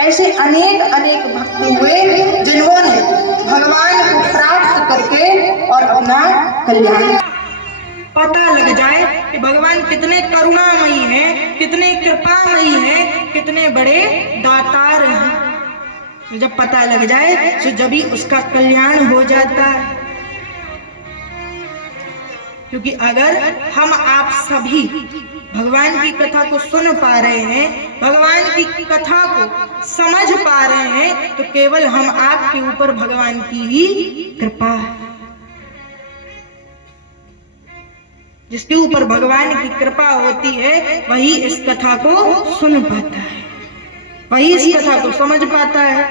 ऐसे अनेक अनेक भक्त हुए जिन्होंने भगवान को प्राप्त करके और अपना कल्याण। पता लग जाए कि भगवान कितने करुणामयी हैं, कितने कृपामयी हैं, कितने बड़े दातार हैं। जब पता लग जाए तो जब ही उसका कल्याण हो जाता है। क्योंकि अगर हम आप सभी भगवान की कथा को सुन पा रहे हैं, भगवान की कथा को समझ पा रहे हैं, तो केवल हम आपके ऊपर भगवान की ही कृपा है। जिसके ऊपर भगवान की कृपा होती है वही इस कथा को सुन पाता है, वही इस कथा को समझ पाता है।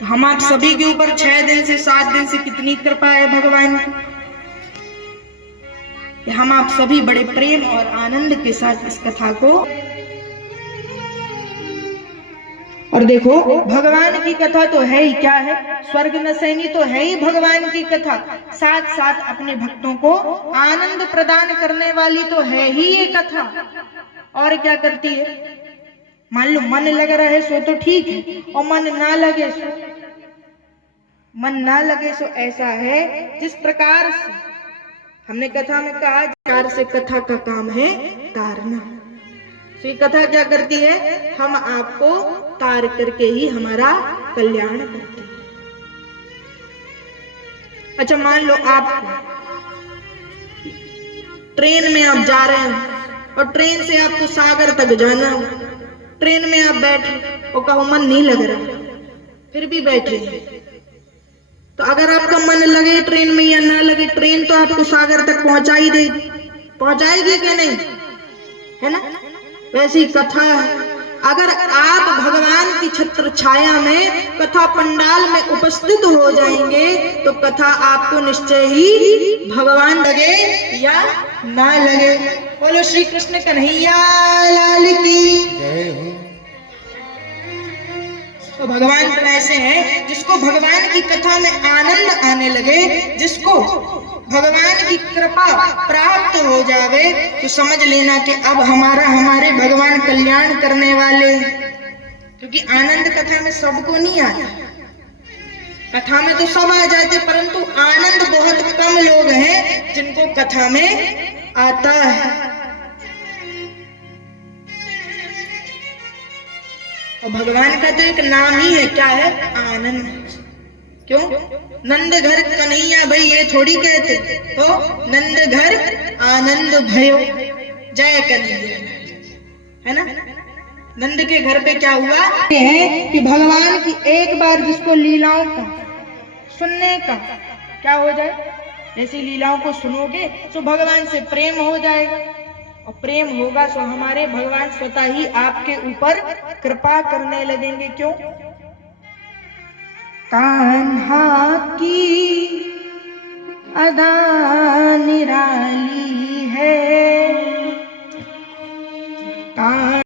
तो हम आप सभी के ऊपर 6 दिन से 7 दिन से कितनी कृपा है भगवान की, कि हम आप सभी बड़े प्रेम और आनंद के साथ इस कथा को। और देखो भगवान की कथा तो है ही क्या है, स्वर्ग नसैनी तो है ही भगवान की कथा, साथ साथ अपने भक्तों को आनंद प्रदान करने वाली तो है ही ये कथा। और क्या करती है, मान लो मन लग रहा है सो तो ठीक है, और मन ना लगे सो ऐसा है जिस प्रकार से हमने कथा में कहा, प्रकार से कथा का काम है तारना। तो ये कथा क्या करती है, हम आपको तार करके ही हमारा कल्याण करती है। अच्छा मान लो आप ट्रेन में आप जा रहे हैं और ट्रेन से आपको सागर तक जाना हो, ट्रेन में आप बैठे और कहो मन नहीं लग रहा, फिर भी बैठे हैं। तो अगर आपका मन लगे ट्रेन में या ना लगे, ट्रेन तो आपको सागर तक पहुंचा ही देगी, पहुंचाएगी कि नहीं, है ना। वैसी कथा है, अगर आप भगवान की छत्र छाया में कथा पंडाल में उपस्थित हो जाएंगे तो कथा आपको निश्चय ही भगवान लगे या ना लगे। बोलो श्री कृष्ण कन्हैया लाल की जय हो। तो भगवान तो ऐसे हैं जिसको भगवान की कथा में आनंद आने लगे, जिसको भगवान की कृपा प्राप्त हो जावे, तो समझ लेना कि अब हमारे भगवान कल्याण करने वाले। क्योंकि आनंद कथा में सबको नहीं आता, कथा में तो सब आ जाते, परंतु आनंद बहुत कम लोग हैं जिनको कथा में आता है। और भगवान का तो एक नाम ही है, क्या है, आनंद। क्यों, नंद घर कन्हैया भाई ये थोड़ी कहते, तो नंद घर आनंद भयो जय कन्हैया, है ना। नंद के घर पे क्या हुआ है कि भगवान की एक बार जिसको लीलाओं का सुनने का क्या हो जाए, ऐसी लीलाओं को सुनोगे तो भगवान से प्रेम हो जाएगा, और प्रेम होगा तो हमारे भगवान स्वतः ही आपके ऊपर कृपा करने लगेंगे। क्यों, कान्हा की अदा निराली